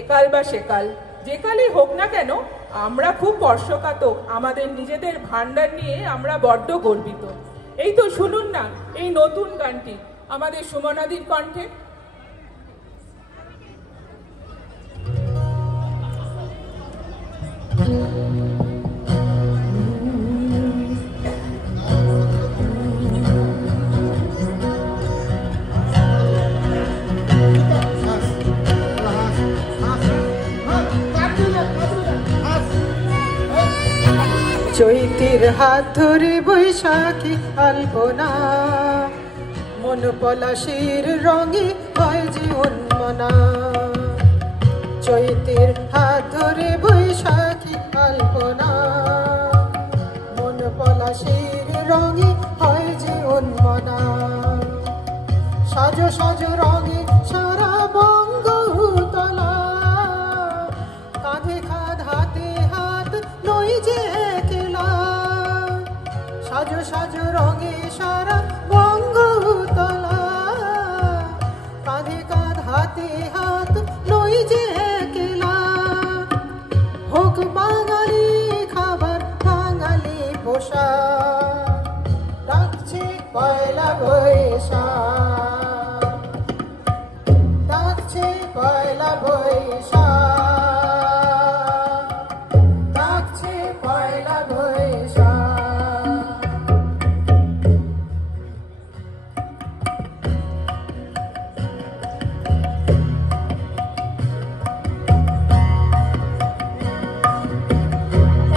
একাল বা সেকাল, যে কালই হোক না কেন আমরা খুব স্পর্শকাতর। আমাদের নিজেদের ভান্ডার নিয়ে আমরা বড্ড গর্বিত। এই তো শুনুন না এই নতুন গানটি আমাদের সুমনাদির কণ্ঠে। চৈতির হাত ধরে বৈশাখী আলপনা, মন পলাশির রঙে হয় যে উন্মনা। চৈতির হাত ধরে বৈশাখী আলপনা, মন পলাশির রঙে হয় যে উন্মনা। সাজো সাজো রঙে সারা বঙ্গতলা, কাঁধে কাঁধ হাতে হাত নই যে একলা। সাজো সাজো রঙে সারা বঙ্গতলা, কাঁধে কাঁধ হাতে হাত নই যে একলা। হোক বাঙালি খাবার বাঙালি পোশাক, ডাকছে পয়লা বৈশাখ, ডাকছে পয়লা বৈশাখ, ডাকছে পয়লা বৈশাখ।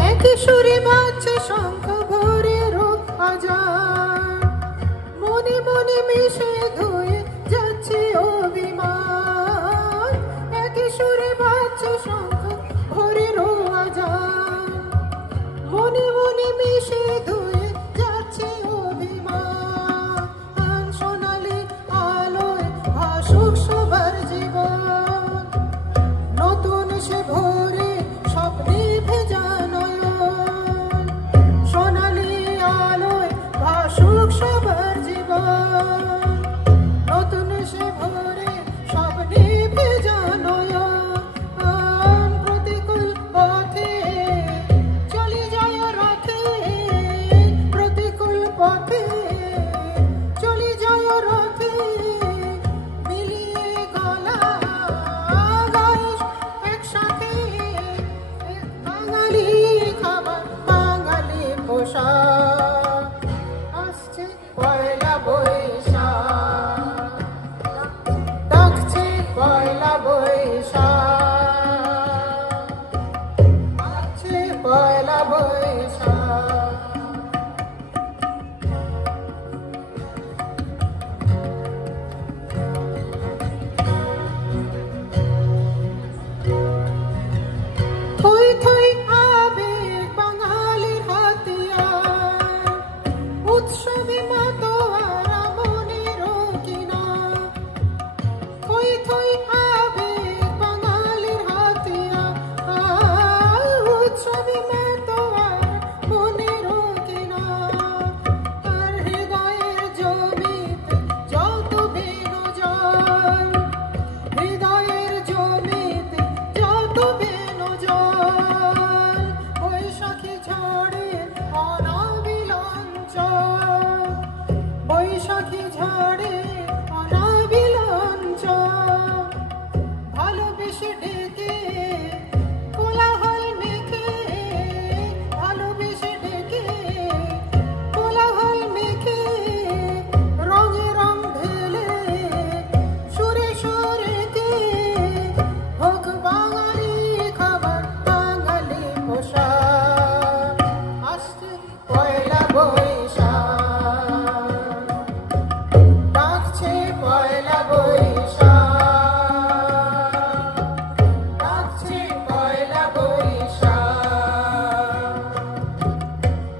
একই সুরে বাজছে শঙ্খ ভোরের আজান, মনে মনে মিশে ধুয়ে যাচ্ছে অভিমান। একই সুরে বাজছে শঙ্খ ভোরের আজান, মনে মনে মিশে ধুয়ে যাচ্ছে অভিমান। সোনালি আলোয় ভাসুক সবার জীবন, নতুন সে ভোরে স্বপ্নে ভেজা নয়ন। সোনালি আলোয় ভাসুক সবার জীবন, নতুন সে ভোরে স্বপ্নে ভেজা নয়ন। প্রতিকূল পথে চলে যায় রথে, প্রতিকূল পথে চলে যায় রথে। মিলিয়ে গলা গায়ে একসাথে, বাঙালি খাবার বাঙালি পোশাক, আসছে পয়লা বৈশাখ, ডাকছে পয়লা বৈশাখ, ডাকছে পয়লা বৈশাখ। থই থই আবেগ বাঙালির হাতিয়ার, উৎসবে মাতোয়ারা মনের কিনার। থই থই আবেগ বাঙালির হাতিয়ার, উৎসবে মাতোয়ারা মনের কিনার। আর হৃদয়ের জমিতে যত বেনো জল, হৃদয়ের জমিতে যত বেনো জল। বৈশাখী ঝড়ে অনাবিলন চল, বৈশাখী ঝড়ে অনাবিলন চল। ভালোবেসে ডেকে কোলাহল মেখে, ভালোবেসে ডেকে কোলাহল মেখে। রঙে রং ঢেলে সুরে সুরেতে, হোক বাঙালি খাবার বাঙালি পোশাক, আসছে পয়লা বৈশাখ, ডাকছে পয়লা বৈশাখ, ডাকছে পয়লা বৈশাখ,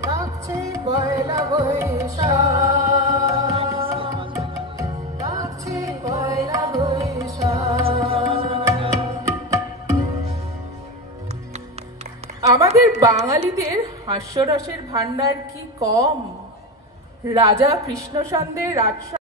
ডাকছে পয়লা বৈশাখ, ডাকছে পয়লা বৈশাখ। আমাদের বাঙালিদের হাস্যরসের ভান্ডার কি কম? রাজা কৃষ্ণচন্দ্রের রাজসভা